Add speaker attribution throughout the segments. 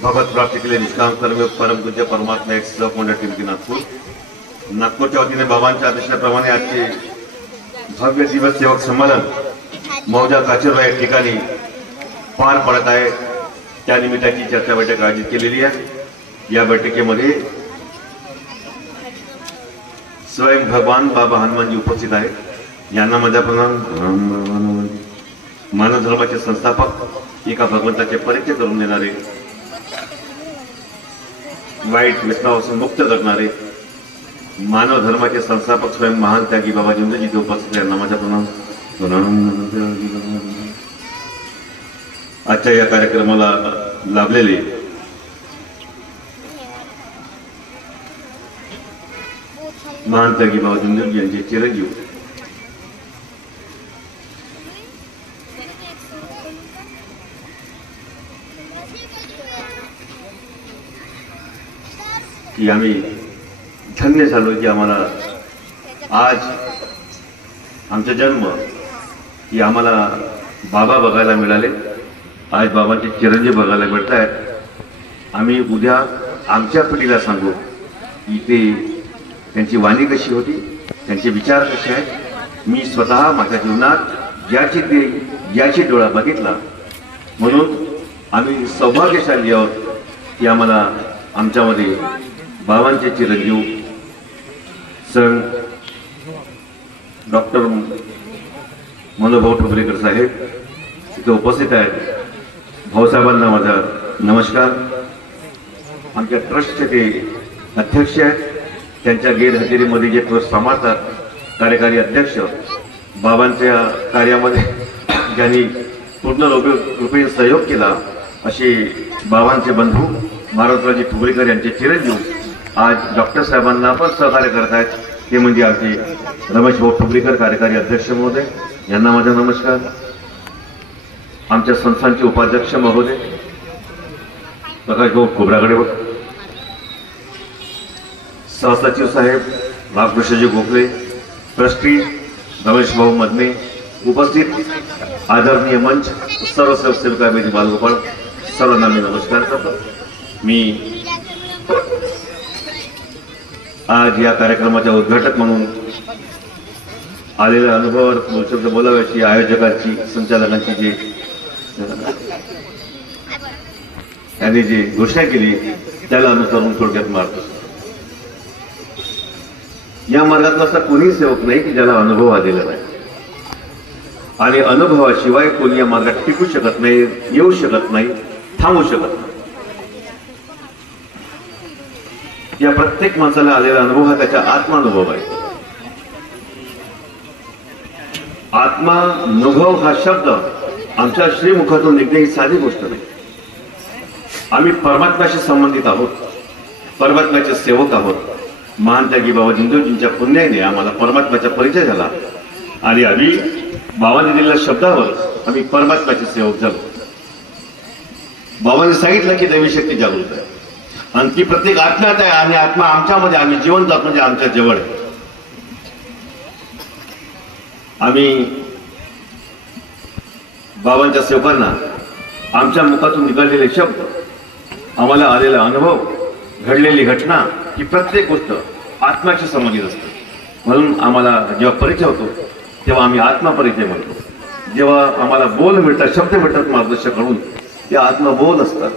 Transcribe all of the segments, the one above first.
Speaker 1: भगवत प्राप्त केले निष्काम कर्म परमपूज्य परमात्मा एक सह मोठ्या टिमकी नागपूर. नागपूरच्या वतीने बाबांच्या आदेशाप्रमाणे आजचे भव्य दिवस सेवक संमेलन मौजा काचेरवा या ठिकाणी पार पडत आहे. त्या निमित्ताची चर्चा बैठक आयोजित केलेली आहे. या बैठकीमध्ये स्वयं भगवान बाबा हनुमानजी उपस्थित आहेत. यांना माझ्या मानव धर्माचे संस्थापक एका भगवंताचे परिचय करून देणारे वाईट व्यसनापासून मुक्त करणारे मानव धर्माचे संस्थापक स्वयं महान त्यागी बाबा जिथे उपस्थित यांना माझ्या आजच्या या कार्यक्रमाला लाभलेले महान त्यागी बाबा जिंदगी यांचे चिरंजीव की आम्ही धन्य झालो की आम्हाला आज आमचा जन्म की आम्हाला बाबा बघायला मिळाले. आज बाबांचे चिरंजीव बघायला मिळत आहेत आम्ही उद्या आमच्या पिढीला सांगू की ते त्यांची वाणी कशी होती त्यांचे विचार कसे आहेत मी स्वतः माझ्या जीवनात ज्याची ते ज्याची डोळा बघितला म्हणून आम्ही सौभाग्यशाली आहोत की आम्हाला आमच्यामध्ये बाबांचे चिरंजीव सर डॉक्टर मनोभाऊ ठोकरेकर साहेब तिथे उपस्थित आहेत. भाऊसाहेबांना माझा नमस्कार. आमच्या ट्रस्टचे ते अध्यक्ष आहेत. त्यांच्या गैरहजेरीमध्ये जे ट्रस्ट सांभाळतात कार्यकारी अध्यक्ष बाबांच्या कार्यामध्ये ज्यांनी पूर्ण रूपे रुपये सहयोग केला असे बाबांचे बंधू महाराजराजी ठोबरेकर यांचे चिरंजीव आज डॉक्टर साहेबांना पण सहकार्य करत आहेत ते म्हणजे आमचे रमेश भाऊ ठुबरेकर कार्यकारी अध्यक्ष महोदय. यांना माझा नमस्कार. आमच्या संस्थांचे उपाध्यक्ष महोदय. प्रकाश भाऊ खोबरागडे सहसचिव साहेब रामकृष्णजी गोखले. ट्रस्टी रमेश भाऊ मदने. उपस्थित आदरणीय मंच सर्व सेवसेविका मेधी बालगोपाळ. सर्वांना मी नमस्कार करतो. मी आज या कार्यक्रमाच्या उद्घाटक म्हणून आलेल्या अनुभवावर शब्द बोलाव्याची आयोजकांची संचालकांची जी त्यांनी जी घोषणा केली त्याला अनुसरून थोडक्यात मारतो. या मार्गातला असा कोणीही सेवक नाही की ज्याला अनुभव आलेला नाही. आणि अनुभवाशिवाय कोणी या मार्गात टिकू शकत नाही येऊ शकत नाही थांबू शकत नाही. या प्रत्येक माणसाला आलेला अनुभव हा त्याच्या आत्मानुभव आहे. आत्मानुभव हा शब्द आमच्या श्रीमुखातून निघणे ही साधी गोष्ट नाही. आम्ही परमात्म्याशी संबंधित आहोत परमात्म्याचे सेवक आहोत. महान त्यागी बाबा जिंदूजींच्या पुण्याने आम्हाला परमात्म्याचा परिचय झाला. आणि आम्ही बाबांनी दिलेल्या शब्दावर आम्ही परमात्म्याचे सेवक झालो. बाबांनी सांगितलं की दैवी शक्ती जागृत आहे. आणि ती प्रत्येक आत्म्यात आहे आणि आत्मा आमच्यामध्ये आम्ही जिवंत म्हणजे आमच्या जवळ आहे. आम्ही बाबांच्या सेवकांना आमच्या मुखातून निघालेले शब्द आम्हाला आलेला अनुभव घडलेली घटना ही प्रत्येक गोष्ट आत्म्याशी संबंधित असते. म्हणून आम्हाला जेव्हा परिचय होतो तेव्हा आम्ही आत्मा परिचय म्हणतो. जेव्हा आम्हाला बोल मिळतात शब्द मिळतात मार्गदर्शकडून ते आत्मबोध असतात.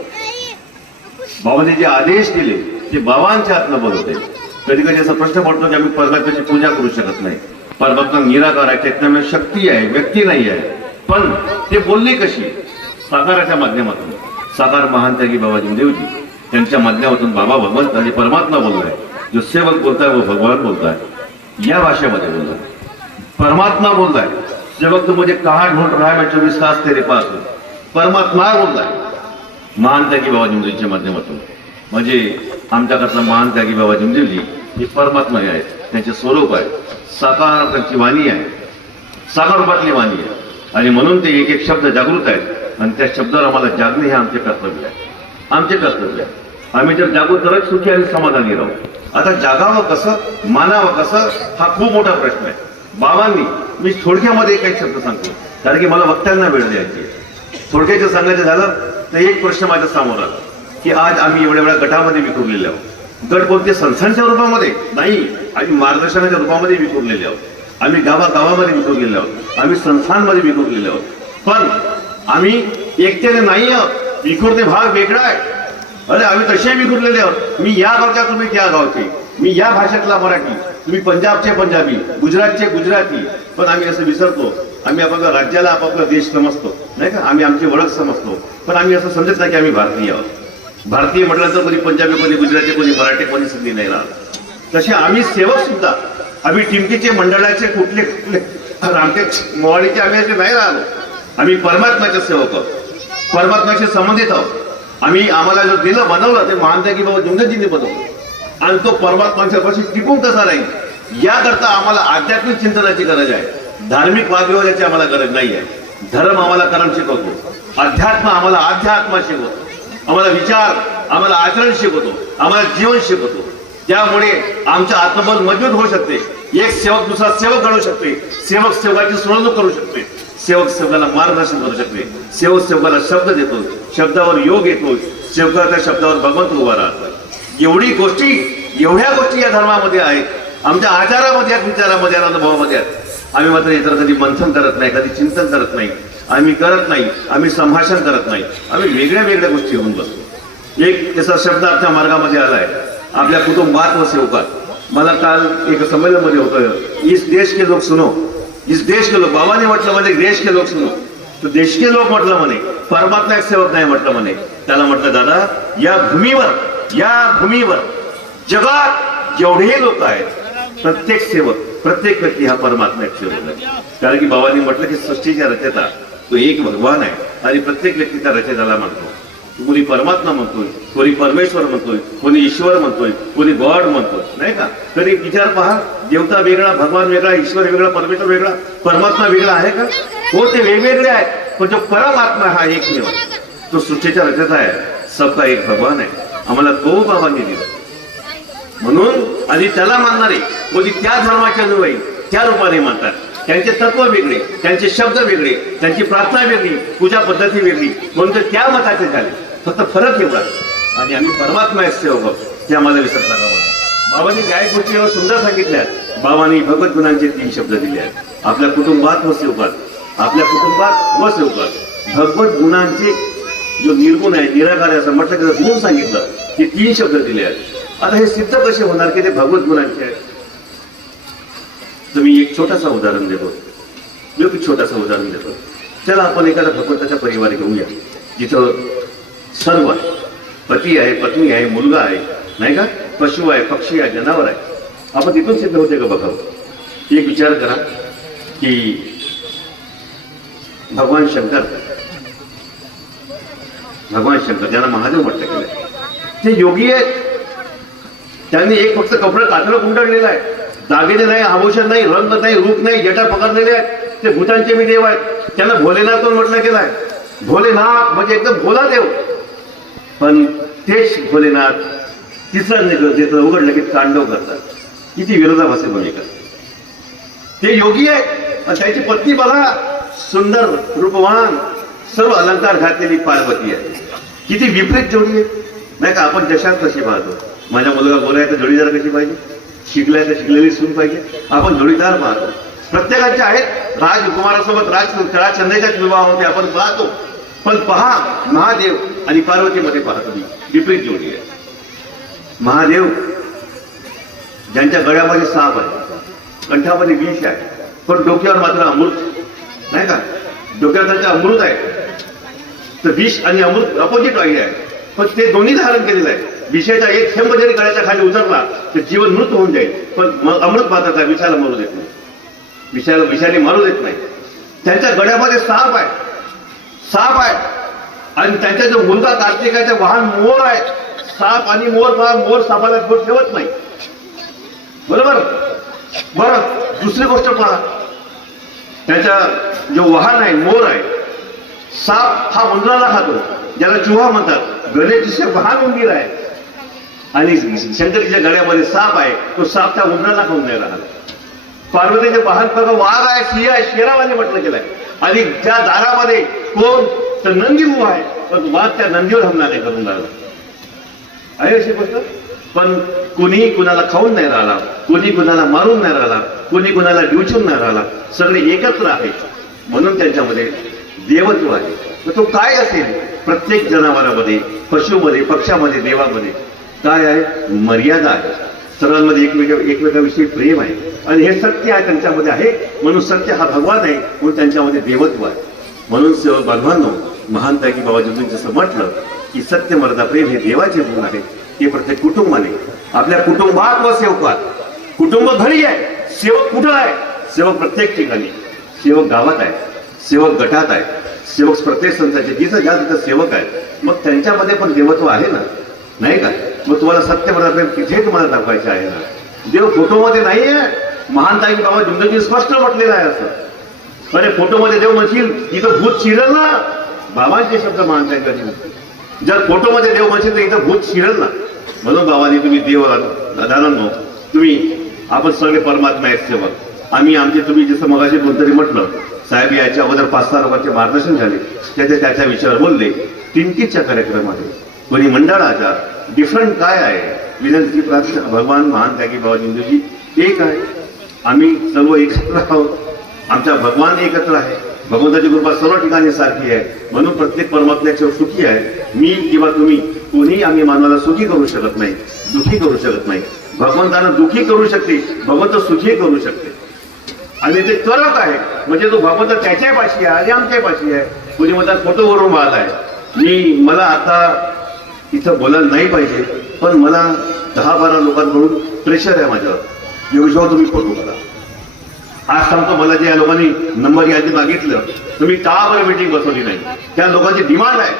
Speaker 1: बाबांनी जे आदेश दिले ते बाबांच्या हातनं बनवते. कधी कधी असा प्रश्न पडतो की आम्ही परमात्म्याची पूजा करू शकत नाही. परमात्मा निराकार आहे चैतन्य शक्ती आहे व्यक्ती नाही आहे. पण ते बोलले कशी? साकाराच्या माध्यमातून. साकार महान त्यागी बाबा देवजी. त्यांच्या माध्यमातून बाबा भगवंत आणि परमात्मा बोललाय. जो सेवक बोलताय व भगवान बोलताय. या भाषेमध्ये बोललाय. परमात्मा बोलताय सेवक तू मुझे कहा ढूंढ रहा है मैं चौबीस तास तेरे पास परमात्मा बोलताय महान त्यागी बाबा जिमदेवजीच्या माध्यमातून. म्हणजे आमच्याकडचा महान त्यागी बाबा जिमदेवजी हे परमात्मा हे आहेत त्यांचे स्वरूप आहे साकार त्यांची वाणी आहे साकार रूपातली वाणी आहे. आणि म्हणून ते एक एक शब्द जागृत आहेत आणि त्या शब्दावर आम्हाला जागणे हे आमचे कर्तव्य आहे. आमचे कर्तव्य आहे. आम्ही जर जागृत तरच सुखी आणि समाधानी राहू. आता जागावं कसं मानावं कसं हा खूप मोठा प्रश्न आहे. बाबांनी मी थोडक्यामध्ये काही शब्द सांगतो. कारण की मला वक्त्यांना वेळ द्यायची थोडक्याचं सांगायचं झालं तर एक प्रश्न माझ्यासमोर आला की आज आम्ही एवढ्या वेळा गटामध्ये विखुरलेले आहोत. गट कोणते? संस्थांच्या रूपामध्ये? नाही. आम्ही मार्गदर्शनाच्या रूपामध्ये विखुरलेले आहोत. आम्ही गावागावामध्ये विखुरलेले आहोत. आम्ही संस्थांमध्ये विखुरलेले आहोत. पण आम्ही एकट्याने नाही आहोत. विखुरते भाग वेगळा आहे. अरे आम्ही तसे विखुरलेले आहोत. मी या गावच्या तुम्ही त्या गावचे. मी या भाषेतला मराठी. तुम्ही पंजाबचे पंजाबी गुजरातचे गुजराती. पण आम्ही असं विसरतो. आम्ही आपापल्या राज्याला आपापला देश समजतो नाही का? आम्ही आमची ओळख समजतो. पण आम्ही असं समजत नाही की आम्ही भारतीय आहोत. भारतीय म्हटलं तर कोणी पंजाबी कोणी गुजराती कोणी मराठी कोणी सिंधी नाही राहत. तसे आम्ही सेवक सुद्धा आम्ही टिमकीचे मंडळाचे कुठले कुठले आमचे मोवाडीचे आम्ही असे नाही राहिलो. आम्ही परमात्म्याचे सेवक आहोत. परमात्म्याशी संबंधित आहोत. आम्ही आम्हाला जो दिलं बनवलं ते महानत्यागी बाबा जुंगजींनी बनवलं. आणि तो परमात्म्याच्या पाशी टिकून कसा राहील. याकरता आम्हाला आध्यात्मिक चिंतनाची गरज आहे. धार्मिक वादविवादाची आम्हाला गरज नाही आहे धर्म आम्हाला कर्म शिकवतो. अध्यात्म आम्हाला अध्यात्म शिकवतो. आम्हाला विचार आम्हाला आचरण शिकवतो. आम्हाला जीवन शिकवतो. त्यामुळे आमचं आत्मबल मजबूत होऊ शकते. एक सेवक दुसरा सेवक घडू शकते. सेवक सेवकाची सोडवणूक करू शकते. सेवक सेवकाला मार्गदर्शन करू शकते. सेवक सेवकाला शब्द देतो. शब्दावर योग येतो. सेवकाच्या शब्दावर भगवंत उभा राहतात एवढी गोष्टी एवढ्या गोष्टी या धर्मामध्ये आहेत. आमच्या आचारामध्ये आहेत विचारामध्ये आहेत अनुभवामध्ये आहेत. आम्ही मात्र इतर कधी मंथन करत नाही कधी चिंतन करत नाही आम्ही करत नाही आम्ही संभाषण करत नाही. आम्ही वेगळ्या वेगळ्या गोष्टी होऊन बसतो. एक त्याचा शब्द आमच्या मार्गामध्ये आलाय. आपल्या कुटुंबात व सेवकात. मला काल एक संमेलनमध्ये होतं इस देश के लोक सुनो. इस देश के लोक बाबाने म्हटलं म्हणजे देश के लोक सुनो. तो देश के लोक म्हटलं म्हणे परमात्मा एक सेवक नाही म्हटलं म्हणे. त्याला म्हटलं दादा या भूमीवर या भूमीवर जगात जेवढेही लोक आहेत प्रत्येक सेवक प्रत्येक व्यक्ती हा परमात्मा एक आहे. कारण की बाबांनी म्हटलं की सृष्टीच्या रचयता तो एक भगवान आहे आणि प्रत्येक व्यक्ती त्या रचयताला म्हणतो कोणी परमात्मा म्हणतोय कोणी परमेश्वर म्हणतोय कोणी ईश्वर म्हणतोय कोणी गॉड म्हणतोय नाही का? तरी विचार पहा देवता वेगळा भगवान वेगळा ईश्वर वेगळा परमेश्वर वेगळा परमात्मा वेगळा आहे का? हो ते वेगवेगळे आहेत पण जो परमात्मा हा एकमेव तो सृष्टीच्या रचता आहे. सबका एक भगवान आहे. आम्हाला तो बाबांनी दिला. म्हणून आणि त्याला मानणारे कोणी त्या धर्माच्या अनुयायी त्या रूपाने मानतात. त्यांचे तत्व वेगळे त्यांचे शब्द वेगळे त्यांची प्रार्थना वेगळी पूजा पद्धती वेगळी. म्हणून ते त्या मताचे झाले. फक्त फरक एवढा. आणि आम्ही परमात्मा आहेत. सेवक ते आम्हाला विसरता बाबांनी काय गोष्टी एवढं सुंदर सांगितल्या बाबांनी भगवत गुणांचे तीन शब्द दिले आहेत आपल्या कुटुंबात व सेवकात. आपल्या कुटुंबात व सेवकात. भगवत गुणांचे जो निर्गुण आहे निराकार आहे असं म्हटलं की गुण सांगितलं. की तीन शब्द दिले आहेत आता हे सिद्ध कसे होणार की ते भगवत गुणांचे आहेत? तुम्ही एक छोटासा उदाहरण देतो. मी एक छोटासा उदाहरण देतो. चला आपण एखादा भगवंताचा परिवार घेऊया. जिथं सर्व पती आहे पत्नी आहे मुलगा आहे नाही का? पशु आहे पक्षी आहे जनावर आहे. आपण तिथून सिद्ध होते का बघा एक विचार करा की भगवान शंकर भगवान शंकर ज्यांना महादेव म्हटलं गेलं ते योगी आहेत. त्यांनी एक फक्त कपडे कातडं गुंडाळलेलं आहे. दागिने नाही आभूषण नाही रंग नाही रूप नाही जटा पकडलेले आहेत. ते भूतांचे मी देव आहेत. त्यांना भोलेनाथ पण म्हटलं गेलं आहे. भोलेनाथ म्हणजे एकदम भोला देव. पण तेच भोलेनाथ तिसरं तिथं उघडलं की तांडव करतात. किती विरोधाभासी भूमिका ते योगी आहेत. आणि त्यांची पत्नी बघा सुंदर रूपवान सर्व अलंकार घातलेली पार्वती आहे. किती विपरीत जोडी आहे नाही का आपण जशात तशी पाहतो. माझा मुलगा गोरा आहे तर जोडीदार कशी पाहिजे? शिकलाय तर शिकलेली सून पाहिजे. आपण जोडीदार पाहतो. प्रत्येकाचे आहेत. राजकुमारासोबत राज राजचंद्राच्याच विवाह होते आपण पाहतो. पण पहा महादेव आणि पार्वतीमध्ये पहा तुम्ही. विपरीत जोडी आहे. महादेव ज्यांच्या गळ्यामध्ये साप आहे. कंठामध्ये विष आहे. पण डोक्यावर मात्र अमृत नाही का? डोक्यावर अमृत आहे. तर विष आणि अमृत अपोजिट वाईट आहे. पण ते दोन्ही धारण केलेलं आहे. विषयाचा एक थेंब जरी गळ्याच्या खाली उतरला तर जीवन मृत होऊन जाईल. पण मग अमृत पात्राचा विषाला मारू देत नाही. विषाला विषाने मारू देत नाही. त्यांच्या गळ्यामध्ये साप आहे. साप आहे. आणि त्यांच्या जो मुलगा कार्तिकाचा वाहन मोर आहे. साप आणि मोर पहा मोर सापाला बोट ठेवत नाही. बरोबर? बरं दुसरी गोष्ट पहा. त्याचा जो वाहन आहे मोर आहे साप हा उंदराला खातो ज्याला चुहा म्हणतात. गणेशचे वाहन उंदीर आहे. आणि शंकरीच्या गळ्यामध्ये साप आहे तो साप त्या उंदराला खाऊन नाही राहिला पार्वतीचे वाहन बघा वाघ आहे सिंह आहे शेरावाने म्हटलं गेलंय. आणि त्या दारामध्ये कोण? तर नंदी उभा आहे. पण वाघ त्या नंदीवर हमला नाही करून लागला आहे अशी गोष्ट? पण कोणीही कुणाला खाऊन नाही राहिला कोणी कुणाला मारून नाही राहिला कोणी कुणाला डिवचून नाही राहिला. सगळे एकत्र आहेत म्हणून त्यांच्यामध्ये देवत्व आहे. तर तो काय असेल? प्रत्येक जनावरामध्ये पशुमध्ये पक्षामध्ये देवामध्ये काय आहे? मर्यादा आहे. सर्वांमध्ये एकमेका एकमेकाविषयी प्रेम आहे. आणि हे सत्य आहे त्यांच्यामध्ये आहे. म्हणून सत्य हा भगवान आहे. म्हणून त्यांच्यामध्ये देवत्व आहे. म्हणून सेवक महान की बाबाजी जसं म्हटलं की सत्य मर्दा प्रेम हे देवाचे गुण आहे. ते प्रत्येक कुटुंबाने. आपल्या कुटुंबात व सेवकात. कुटुंब घरी आहे. सेवक कुठं आहे? सेवक प्रत्येक ठिकाणी. सेवक गावात आहे. सेवक गटात आहे. सेवक प्रत्येक संतांचे जिथं ज्या तिथं सेवक आहे मग त्यांच्यामध्ये पण देवत्व आहे ना. नाही का? मग तुम्हाला सत्य मर्दा तिथे तुम्हाला दाखवायचे आहे ना. देव फोटोमध्ये नाही आहे महान ताई बाबा जिंदगी स्पष्ट म्हटलेलं आहे असं. अरे फोटोमध्ये देव म्हणशील इथं भूत शिरल ना. बाबांचे शब्द मानताय कधी जर फोटोमध्ये देव म्हणशील तर इथं भूत शिरल ना. म्हणून बाबांनी तुम्ही देव दादांनो तुम्ही आपण सगळे परमात्मा आहेत सेवक. आम्ही आमचे तुम्ही जसं मगाशी कोणतरी म्हटलं साहेब याच्या अगोदर पाच सहा लोकांचे मार्गदर्शन झाले. त्याचे त्याच्या विषयावर बोलले. तिनकीच्या कार्यक्रमामध्ये. म्हणजे मंडळाच्या डिफरंट काय आहे? विनंती प्रार्थना. भगवान महान त्यागी बाबा जिंदूजी एक आहे. आम्ही सर्व एकत्र आहोत. आमचा भगवान एकत्र आहे. भगवंताची कृपा सर्व ठिकाणी सारखी आहे. म्हणून प्रत्येक परमात्म्याच्या सुखी आहे. मी किंवा तुम्ही कोणी आम्ही मानवाला सुखी करू शकत नाही दुखी करू शकत नाही. भगवंतानं दुखी करू शकते. भगवंत सुखी करू शकते. आणि ते करत आहे. म्हणजे तो भगवंत त्याच्या पाशी आहे आणि आमच्या पाशी आहे. कुणी म्हणतात फोटोवरून वाहत मी मला आता इथं बोलायला नाही पाहिजे. पण मला दहा बारा लोकांकडून प्रेशर आहे माझ्यावर. योजना तुम्ही फोटो करा आज सांगतो मला जे या लोकांनी नंबर यादी मागितलं तुम्ही का बरं मीटिंग बसवली नाही? त्या लोकांची डिमांड आहे.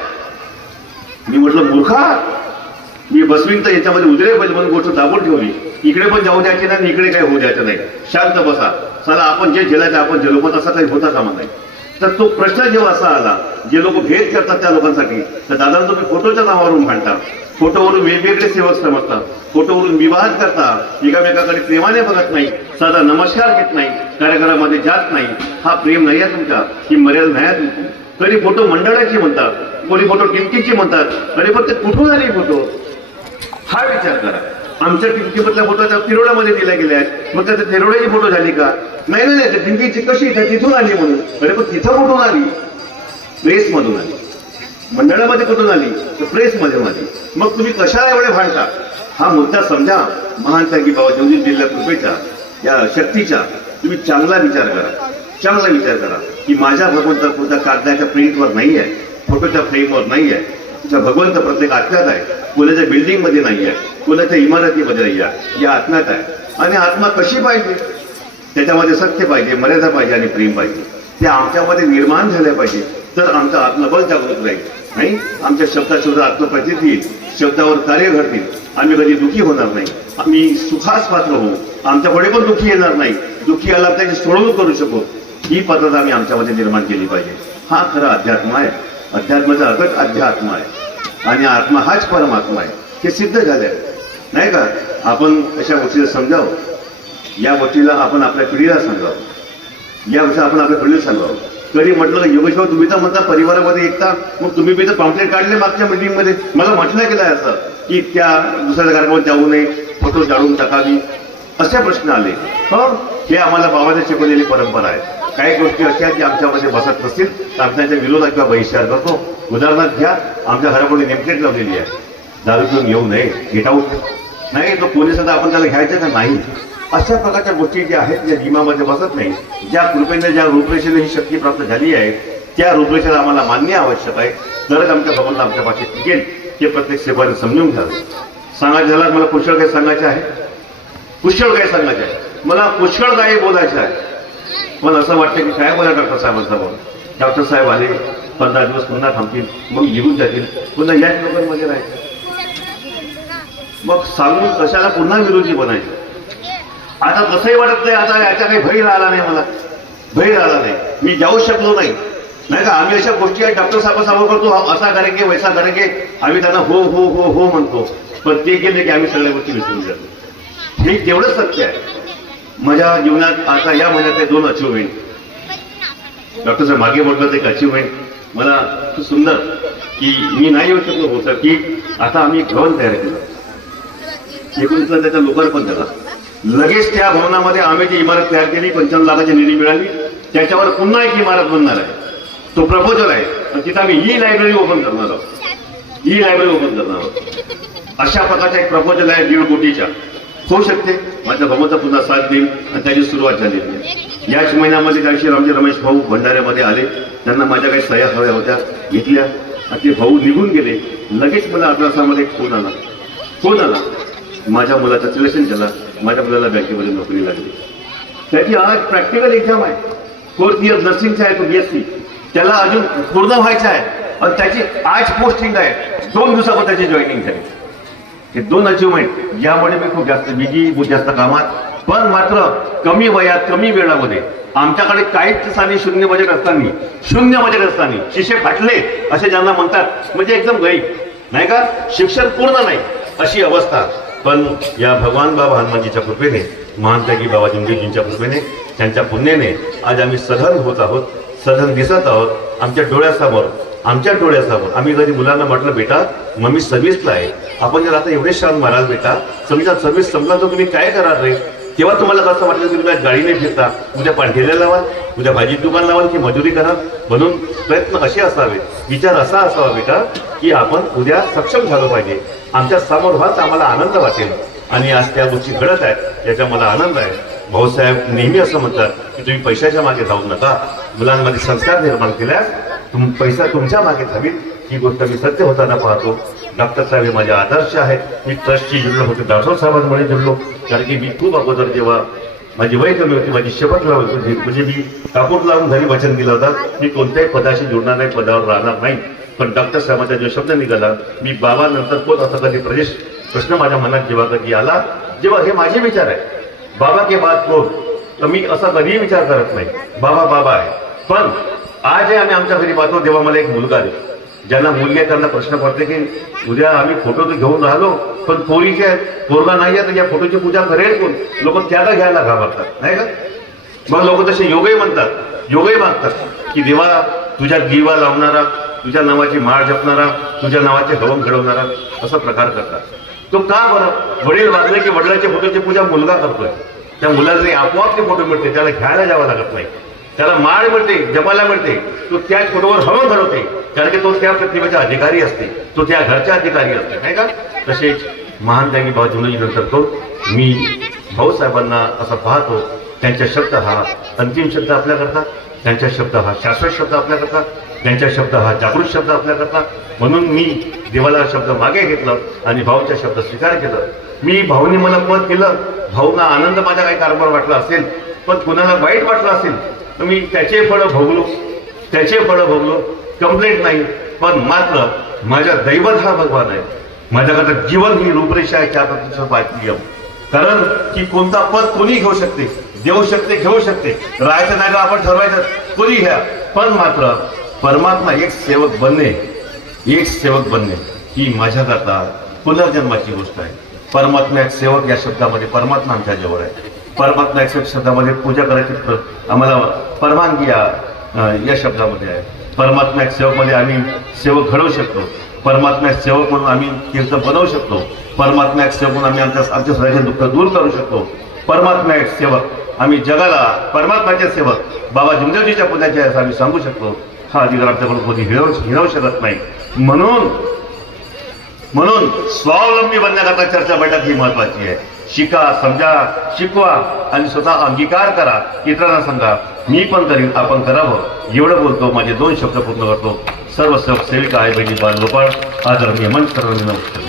Speaker 1: मी म्हटलं मूर्खा मी बसवीन तर याच्यामध्ये उदरे पाहिजे म्हणून गोष्ट दाबून ठेवली. इकडे पण जाऊ द्यायचे नाही आणि इकडे काही होऊ द्यायचं नाही. शांत बसा. चला आपण जे झेलायचं आपण झेलो पण तसा काही होता कामा नाही. तर तो प्रश्न जेव्हा असा आला जे लोक भेद करतात त्या लोकांसाठी तर दादा तुम्ही फोटोच्या नावावरून भांडता. फोटोवरून वेगवेगळे सेवक समजतात. फोटोवरून विवाह करता एकामेकाकडे प्रेमाने बघत नाही साधा नमस्कार घेत नाही कार्यक्रमामध्ये जात नाही हा प्रेम नाही आहे तुमचा. ही मर्यादा नाही आहे तुमची. कधी फोटो मंडळाची म्हणतात. कोणी फोटो टिमकीची म्हणतात. कधी पण ते कुठून आले फोटो? हा विचार करा. आमच्या टिमकीमधल्या फोटो त्या तिरोड्यामध्ये दिल्या गेल्या आहेत. मग त्या तिरोड्याची फोटो झाली का? नाही नाही नाही टिमकीची कशी त्या तिथून आली म्हणून. अरे पण तिथं कुठून आली? प्रेसमधून आली. मंडळामध्ये कुठून आली? तर प्रेसमध्ये आली. मग तुम्ही कशाला एवढे भांडता? हा मुद्दा समजा महान त्यागी बाबा देवजी दिलेल्या कृपेच्या या शक्तीचा तुम्ही चांगला विचार करा. चांगला विचार करा. की माझ्या भगवंत कोणत्या कागदाच्या प्रिंटवर नाही आहे फोटोच्या फ्रेमवर नाही आहे भगवंत प्रत्येक आत्म्यात आहे. कोणाच्या बिल्डिंगमध्ये नाही आहे. कोणाच्या इमारतीमध्ये नाही आहे. या आत्म्यात आहे. आणि आत्मा कशी पाहिजे? त्याच्यामध्ये सत्य पाहिजे मर्यादा पाहिजे आणि प्रेम पाहिजे. ते आमच्यामध्ये निर्माण झाले पाहिजे. तर आमचं आत्मबल जागृत राहील. नाही? आमच्या शब्दात आत्मप्रचित येईल. शब्दावर कार्य घडतील. आम्ही कधी दुखी होणार नाही. आम्ही सुखास पात्र होऊ. आमच्याकडे पण दुखी येणार नाही. दुखी आला त्याची सोडवणूक करू शकू. ही पद्धत आम्ही आमच्यामध्ये निर्माण केली पाहिजे. हा खरा अध्यात्म आहे. अध्यात्माचा अर्थ अध्यात्म आहे. आणि आत्मा हाच परमात्मा आहे हे सिद्ध झाले नाही का? आपण अशा गोष्टीला समजावं. या गोष्टीला आपण आपल्या पिढीला सांगावं. या गोष्टी आपण आपल्या पिढीला सांगावं. कधी म्हटलं की योगेश्वर तुम्ही तर म्हणता परिवारामध्ये एकता मग तुम्ही बी तर पाम्पलेट काढले मागच्या मीटिंगमध्ये मला म्हटलं गेलं असं की त्या दुसऱ्या कार्यक्रमात जाऊ नये फोटो जाळून टाकावी. असे प्रश्न आले. हो हे आम्हाला बाबाने शिकवलेली परंपरा आहे. काही गोष्टी अशा आहेत की आमच्यामध्ये बसत नसतील तर आम्ही त्यांच्या विरोधात किंवा बहिष्कार करतो. उदाहरणार्थ घ्या आमच्या घरापुढे नेमकेच लावलेली आहे. दारू पिऊन येऊ नये गेट आऊट नाही तो पोलिसांना आपण त्याला घ्यायचं का? नाही. अशा प्रकारच्या गोष्टी ज्या आहेत ज्या नियमामध्ये बसत नाही ज्या कृपेने ज्या रूपरेषेने ही शक्ती प्राप्त झाली आहे त्या रूपरेषेला आम्हाला मान्य आवश्यक आहे. तरच आमच्या भगवानला आमच्या भाषेत टिकेल. हे प्रत्येक सेवाने समजून घ्यावे. सांगायचं झालं मला पुष्कळ काही सांगायचं आहे? पुष्कळ काही सांगायचं आहे. मला पुष्कळ काही बोलायचं आहे. मला असं वाटतं की काय बोला डॉक्टर साहेबांसमोर? डॉक्टर साहेब आले पंधरा दिवस पुन्हा थांबतील मग निघून जातील. पुन्हा याच लोकांमध्ये राहायचं. मग सांगून कशाला पुन्हा विरोधी बनायचं? आता तसंही वाटत नाही आता याचा काही भय राहिला नाही मला. भय राहिला नाही. मी जाऊ शकलो नाही. नाही का आम्ही अशा गोष्टी आहेत डॉक्टर साहेबांसमोर करतो. असा करेंगे वैसा करेंगे आम्ही त्यांना हो हो हो हो म्हणतो. पण ते गेले की आम्ही सगळ्या गोष्टी विसरून जातो. हे तेवढं सत्य आहे. माझ्या जीवनात आता या महिन्यातले दोन अचिव्हमेंट डॉक्टर साहेब मागे म्हटलं एक अचिव्हमेंट मला खूप सुंदर की मी नाही येऊ शकलो होतं की आता आम्ही एक भवन तयार केलं. एकोणीसला त्याचा लोकार्पण झाला. लगेच त्या भवनामध्ये आम्ही जी इमारत तयार केली पंचावन्न लाखाची निधी मिळाली. त्याच्यावर पुन्हा एक इमारत बनणार आहे. तो प्रपोजल आहे. आणि तिथं आम्ही ही लायब्ररी ओपन करणार आहोत. ही लायब्ररी ओपन करणार आहोत. अशा प्रकारचा एक प्रपोजल आहे दीड कोटीच्या होऊ शकते. माझ्या भाऊचा पुन्हा साथ देईल आणि त्याची सुरुवात झाली. याच महिन्यामध्ये त्यादिवशी रामजी रमेश भाऊ भंडाऱ्यामध्ये आले. त्यांना माझ्या काही सह्या हव्या होत्या. घेतल्या. आणि ते भाऊ निघून गेले. लगेच मला अभ्यासामध्ये फोन आला. फोन आला. माझ्या मुलाचं सिलेक्शन झालं माझ्या मुलाला बँकेमध्ये नोकरी लागली. त्याची आज प्रॅक्टिकल एक्झाम आहे. फोर्थ इयर नर्सिंगचा आहे तो बीएससी त्याला अजून पूर्ण व्हायचा आहे. आणि त्याची आज पोस्टिंग आहे. दोन दिवसावर त्याची जॉईनिंग झाली. हे दोन अचिव्हमेंट यामुळे मी खूप जास्त बिझी खूप जास्त कामात. पण मात्र कमी वयात कमी वेळामध्ये आमच्याकडे काहीच साधी शून्य बजेट असताना शून्य बजेट असताना शिशे फाटले असे ज्यांना म्हणतात म्हणजे एकदम गई नाही का? शिक्षण पूर्ण नाही अशी अवस्था. पण या भगवान बाबा हनुमानजीच्या कृपेने महानत्यागी बाबा जिंगजींच्या कृपेने त्यांच्या पुण्याने आज आम्ही सधन होत आहोत सधन दिसत आहोत. आमच्या डोळ्यासमोर आमच्या डोळ्यासमोर. आम्ही कधी मुलांना म्हटलं बेटा मम्मी सर्व्हिसला आहे. आपण जर आता एवढे शांत माराल बेटा समजा सर्व्हिस संपला तर तुम्ही काय कराल रे? तेव्हा तुम्हाला कसं वाटलं की तुम्ही गाडीने फिरता? उद्या पांढरेला लावाल उद्या भाजी दुकान लावाल की मजुरी कराल म्हणून प्रयत्न असे असावे. विचार असा असावा बेटा की आपण उद्या सक्षम झालो पाहिजे. आमच्यासमोर व्हाच आम्हाला आनंद वाटेल. आणि आज त्या गोष्टी घडत आहेत याचा मला आनंद आहे. भाऊसाहेब नेहमी असं म्हणतात की तुम्ही पैशाच्या मागे जाऊ नका. मुलांमध्ये संस्कार निर्माण केल्यास तुम पैसा तुमच्या मागे धावील ही गोष्ट मी सत्य होताना पाहतो. डॉक्टर साहेब हे माझे आदर्श आहेत. मी ट्रस्टची जुळलो होतो डॉक्टर साहेबांमुळे जुळलो. कारण की मी खूप अगोदर जेव्हा माझी वय कमी होती माझी शपथ लावली होती म्हणजे-, म्हणजे मी कापूर लावून घरी वचन दिलं होतं. मी कोणत्याही पदाशी जुळणार नाही पदावर राहणार नाही. पण डॉक्टर साहेबांचा जो शब्द निघाला मी बाबानंतर कोण असा कधी प्रदेश प्रश्न माझ्या मनात जेव्हा कधी आला जेव्हा हे माझे विचार आहे बाबा के बाद कोण? तर मी असा कधीही विचार करत नाही. बाबा बाबा आहे. पण आज आम्ही आमच्या घरी पाहतो तेव्हा मला एक मुलगा दे. ज्यांना मुलगी आहे त्यांना प्रश्न पडते की उद्या आम्ही फोटो तर घेऊन राहिलो पण पोरीचे पोरगा नाही आहे तर या फोटोची पूजा करेल कोण? लोक त्याला घ्यायला घाबरतात नाही का? मग लोक तसे योगही म्हणतात योगही मागतात की देवा तुझ्या दिवा लावणारा तुझ्या नावाची माळ जपणारा तुझ्या नावाचे हवन घडवणारा असा प्रकार करतात. तो का बरं? वडील वागले की वडिलाच्या फोटोची पूजा मुलगा करतोय. त्या मुलाला आपोआप ते फोटो मिळते त्याला घ्यायला जावं लागत नाही. त्याला माळ मिळते जपायला मिळते. तो त्याच फोटोवर हवन घडवते कारण की तो त्या प्रतिमेचा अधिकारी असते. तो त्या घरचा अधिकारी असते. नाही का? तसेच महान त्यांनी भाऊ जुनजी नंतर तो मी भाऊसाहेबांना असं पाहतो. त्यांचा शब्द हा अंतिम शब्द आपल्याकरता. त्यांचा शब्द हा शाश्वत शब्द आपल्याकरता. त्यांचा शब्द हा जागृत शब्द आपल्याकरता. म्हणून मी देवाला शब्द मागे घेतलं आणि भाऊचा शब्द स्वीकार केलं. मी भाऊनी मला पद केलं भाऊना आनंद माझा काही कारभार वाटला असेल पण कुणाला वाईट वाटलं असेल तर मी त्याचे फळं भोगलो त्याचे फळं भोगलो कंप्लेंट नाही पण मात्र माझ्या दैवत हा भगवान आहे. माझ्याकडे जीवन ही रूपरेषा आहे चार प्रतिशत पाहिजे कारण की कोणता पद कोणी घेऊ शकते? देऊ शकते घेऊ शकते. राहायचं नाही आपण ठरवायचं कोणी घ्या? पण मात्र परमात्मा एक सेवक बनणे एक सेवक बनणे ही माझ्याकरता पुनर्जन्माची गोष्ट आहे. परमात्मा एक सेवक या शब्दामध्ये परमात्मा आमच्या जवळ आहे. परमात्मा एक शब्दामध्ये पूजा करायची आम्हाला परवानगी या या शब्दामध्ये आहे. परमात्मा एक सेवकमध्ये आम्ही सेवक घडवू शकतो. परमात्मा एक सेवक म्हणून आम्ही तीर्थ बनवू शकतो. परमात्मा एक सेवक म्हणून आम्ही आमच्या आमच्या स्वतःचे दुःख दूर करू शकतो. परमात्मा एक सेवक आम्ही जगाला परमात्माचे सेवक बाबा जुमदेवजीच्या पुण्याचे असं आम्ही सांगू शकतो. हा अधिकार आमच्याकडून कोणी हिरवू हिरवू शकत नाही. म्हणून म्हणून स्वावलंबी बनण्याकरता चर्चा बैठक ही महत्वाची आहे. शिका समजा शिकवा आणि स्वतः अंगीकार करा. इतरांना सांगा मी पण करीन आपण करावं. एवढं बोलतो माझे दोन शब्द पूर्ण करतो. सर्व सेविका आहे बहिणी बाल गोपाळ आदरणीय मंच नमस्कार